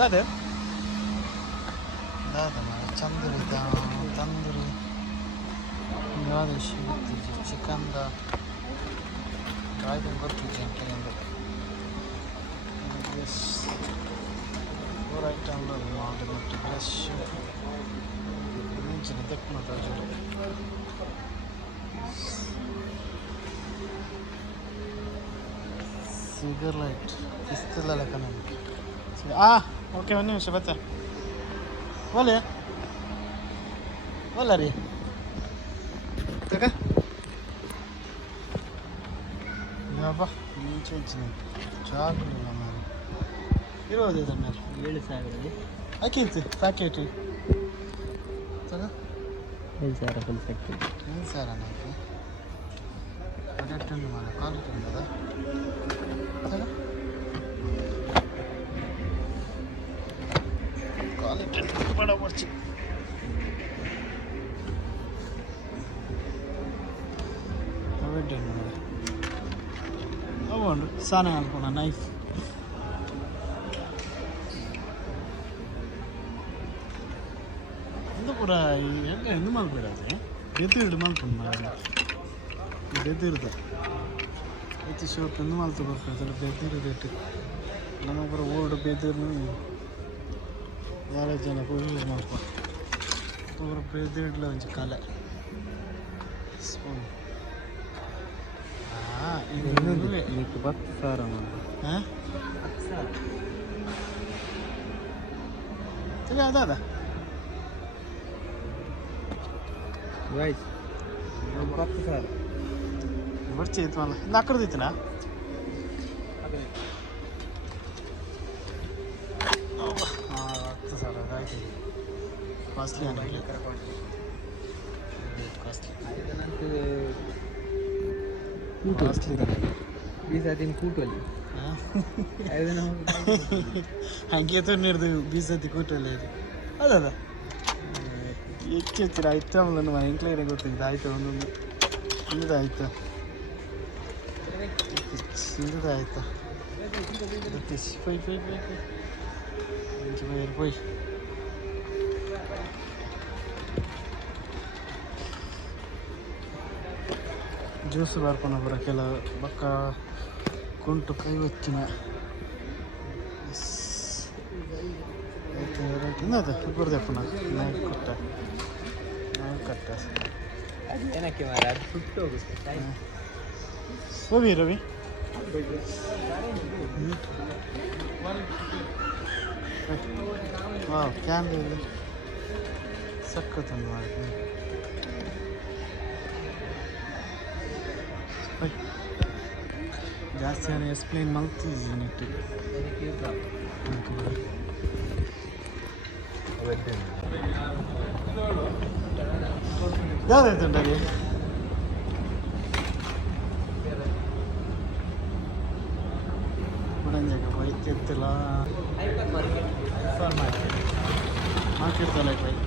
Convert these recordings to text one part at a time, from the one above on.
दादा दादा चंदुरी तंदूरी ಯಾವುದು ಸಿಗುತ್ತಿದೆ ಚಿಕನ್ದ ಕಾಯ್ದು ಗೊತ್ತಿದೆ ಕೆಲವೊಂದು ಎಸ್ 4 ಐಟಮ್లు ಮಾರ್ಕೆಟ್ ಫ್ರೆಶ್ నుంచి దక్కున రోజులు ಸಿಗರ್ಲೈಟ್ ಇಸ್ತಿಲ್ಲ ಲೆಕ್ಕ ನಮಗೆ ಓಕೆ ಒಂದು ನಿಮಿಷ ಬತ್ತ ಒಲೆ ಒಲ್ಲ ರೀ ತಗ ಯಾಬ ಮುಂಚೆ ಇಚ್ಚಿನ ಚಾಕ್ಲಿಲ್ಲ ಮಾರಿ ಇರೋದು ಇದನ್ನ 7,000 ಹಾಕಿತ್ತು ಪ್ಯಾಕೆಟ್ ತಗ 7,000 ಫುಲ್ ಸೆಟ್ 7,000 ನಾಕಿ ಅಡೆಕ್ಟನ್ನು ಮಾಡ ಕ್ವಾಲಿಟಿ ಉಂಟದ ತಗ ಕ್ವಾಲಿಟಿ ಬಡ ಬರ್ಚಿ అవును సానే అనుకున్నా నైఫ్ ఎందుకురా ఎందుకు మలుపెడాది ಬೆದ್ದಿರ್ದು ಮಲ್ಕೊಂಡು ಬೆದ್ದಿರ್ದು ಹೆಚ್ಚು ಶೋಪ್ ಎಂದು ಮಲ್ತು ಬರ್ತಾರೆ ಬೆದ್ದಿರೋದು ಇಟ್ಟು ನಮಗೊಬ್ಬರ ಓಲ್ಡ್ ಬೆದ್ದಿರು ಯಾರು ಜನ ಯೂಸ್ ಮಾಡ್ಕೊಂಡು ಒಬ್ಬರು ಬೆದ್ದಿಡ್ಲ ಒಂಚು ಕಲೆ ಸ್ಪೂನ್ నీకు 10,000 दादा गाइस 10,000 ಬರ್ಚಿ ಇತ್ತು ಅಲ್ಲ ಇದು ಅಕ್ಕಡದು ಇತ್ತಲ್ಲ ಹತ್ತು ಸಾವಿರ ಆಯ್ತು ಕಾಸ್ಟ್ಲಿ ಅನ್ನೋದು ಕಾಸ್ಟ್ಲಿ bisa tim kutol ಹಂಗೆ ತೊಂದಿರ್ದು ಬೀಸತಿ ಕೂಟಲ್ಲಿ ಅದದ ಹೆಚ್ಚು ಐಟಮ್ಗಳನ್ನು ನಮ್ಮ ಎಂಕ್ಲೈನ ಗೊತ್ತಿದ್ದು ಆಯ್ತು ಒಂದೊಂದು ಇದಾಯ್ತು ಇದಾಯ್ತು ಪೊಯ್ ಪೊಯ್ ಪೊಯ್ ಪೊಯ್ ಮಂಚು ಪೊಯ್ಯರು ಪೊಯ್ ಜ್ಯೂಸ್ ಬರ್ಕೊಂಡು ಬರೋಕ್ಕೆಲ್ಲ ಬಕ್ಕ ಕುಂಟು ಕೈ ಹೊಚ್ಚಿನ ಇನ್ನದು ಗುರುದಪ್ಪನ ನೈಟ್ ಕೊಟ್ಟ ನೈಟ್ ಕಟ್ಟ ಏನಕ್ಕೆ ಮಾರ ಅದು ಸುಟ್ಟು ಹೋಗುತ್ತೆ ರವಿ ರವಿ ವಾವ್ ಕ್ಯಾಮ್ರಲ್ಲಿ ಸಕ್ಕತ್ತೊಂದು ಮಾಡ್ತೀನಿ ಜಾಸ್ತಿ ನಾನು ಎಕ್ಸ್ಪ್ಲೈನ್ ಮಾಡ್ತಿದ್ದೀನಿ ನೆಟ್ಟು ಯಾವುದಾಯ್ತುಂಟಲ್ಲಿ ಬುಡಂಜಾಗ ಬೈಕ್ ಎತ್ತಿಲ್ಲ ಮಾರ್ಕೆಟ್ ಬೈಕ್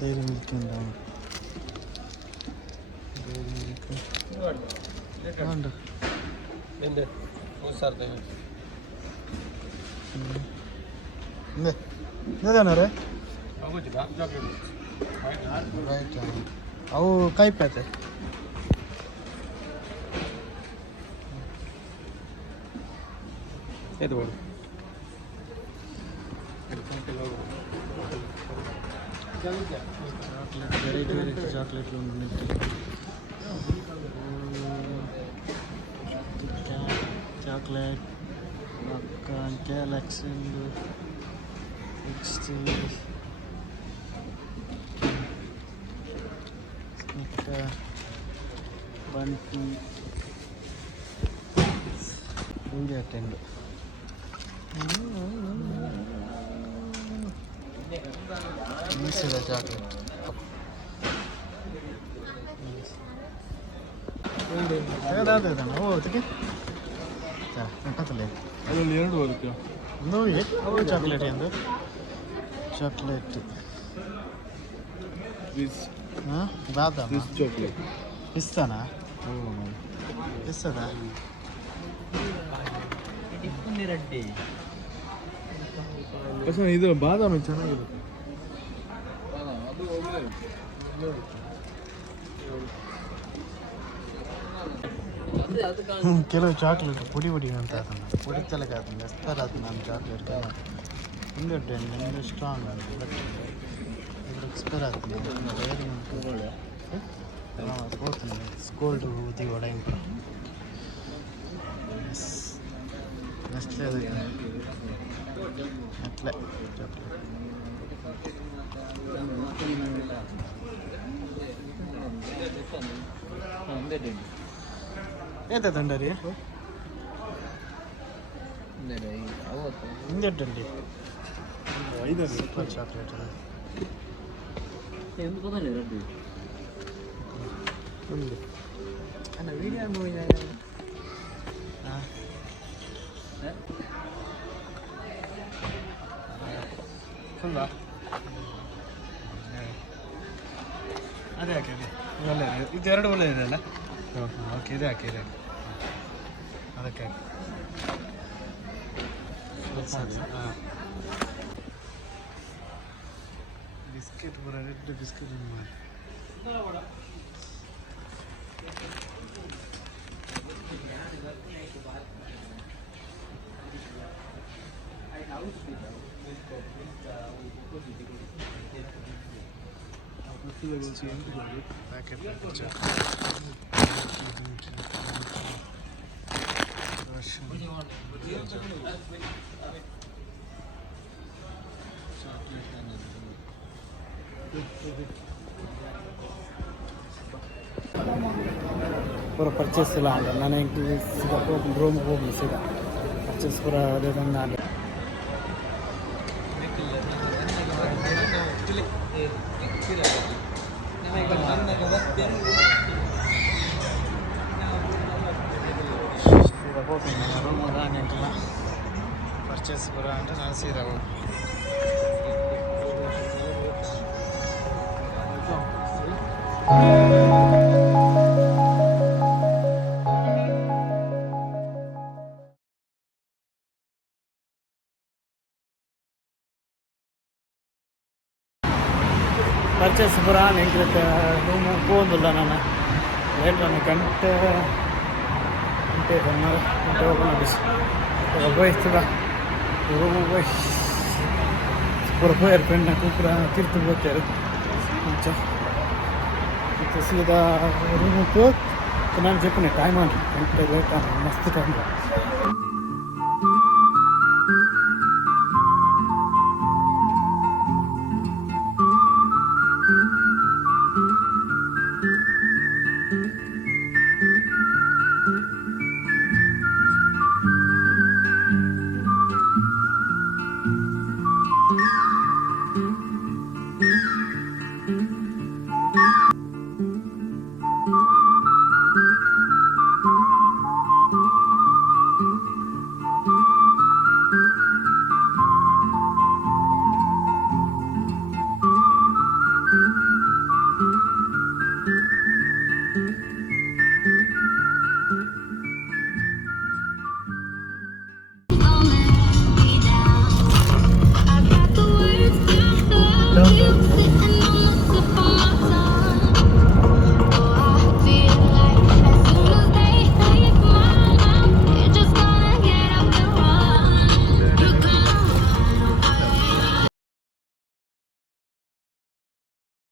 డైరీ మిల్క్ ఉందాము డైరీ మిల్క్ ಇದೇನಾರೆ ರೈಟ್ ಅವು ಕಾಯಿಪೇತೆ ಇದು చాక్లెట్ వెరైటీ వెరైటీ చాక్లెట్లు ఉన్నాయి చాక్లెట్ గ్యాలక్సీ ఇంకా బంటి ఇండియా టెండ్ చాక్లెట్ ಓದಕ್ಕೆ ಕಟ್ಟಲೆ ಅದರಲ್ಲಿ 2 ಬರುತ್ತೆ ಒಂದು ಚಾಕ್ಲೇಟ್ ಎಂದು ಚಾಕ್ಲೇಟ್ ಬಾದಾಮ ಚಾಕ್ಲೇಟ್ ಇಸ್ತಾನಾ ಇಸ್ತದ ರೆಡ್ಡಿ ಇದು ಬಾದಾಮಿ ಚೆನ್ನಾಗಿರುತ್ತೆ ಕೆಲವು ಚಾಕ್ಲೇಟ್ ಪುಡಿ ಪುಡಿ ಅಂತ ಅದನ್ನು ಪುಡಿತಲಕ್ಕೆ ಅದನ್ನು ಎಸ್ತಾರೆ ಅದು ನಾನು ಚಾಕ್ಲೇಟ್ ಹಿಂದೆ ನಿಮಗೆ ಸ್ಟ್ರಾಂಗ್ ಅದು ಬಟ್ ಇದ್ರ ಎಕ್ಸ್ಪೈರ್ ಆಗ್ತದೆ పోతుంది స్కోల్డ్ ఊది కూడా ఇంకా నచ్చలేదు అట్లే ఎంత తండరి ఇంకేంటండి 5 సూపర్ చాక్లెట్ ఎందుకు రెడ్డి ఉంది అన్న వీడియో మూవీ ಫುಲ್ಲ ಅದೇ ಹಾಕಿ ಒಳ್ಳೆಯದು ಇದು 2 ಒಳ್ಳೆಯದೆ ಅಲ್ಲ ಓಕೆ ಇದೆ ಹಾಕಿ ಇದೆ ಅದಕ್ಕೆ ಹಾಂ ಬಿಸ್ಕೆಟ್ ಬರೋ ರೆಡ್ ಬಿಸ್ಕೆಟ್ ಮಾಡಿ ప్యాకెట్ पूरा परचेस ಇಲ್ಲ ನಾನು ಸೀದಾ ರೂಮ್ಗೆ ಹೋಗಿ ಸೀದಾ ಪರ್ಚೇಸ್ ಪೂರ ಅದೇದಂಗೆ ನಾನು ಸೀದಾ ಹೋಗ್ತೀನಿ ನಾನು ರೂಮ್ಗೆ ಅಂಕಲ್ಲ ಪರ್ಚೇಸ್ ಪೂರ ಅಂದರೆ ನಾನು ಸೀದಾ ಹೋಗಿ ಪರ್ಚೇಸ್ ಪೂರ ನೆಂಕಿರುತ್ತೆ ರೂಮು ಹೋಗೋದಿಲ್ಲ ನಾನು ಲೇಟ್ ಒಂದು ಗಂಟೆ ಹೋಗೋಣ ಬಿಸಿ ಹೋಗ್ತದ ರೂಮು ಹೋಗಿ ಪೂರ ಹೋಗ್ಯಾರ ಫ್ರೆಂಡ್ ಪೂರ ತೀರ್ತು ಹೋಗ್ತಾರೆ కొంచెం సీదా రూమ్కి నేను చెప్పిన టైం అంటే గంట లేట్ మస్తు టైం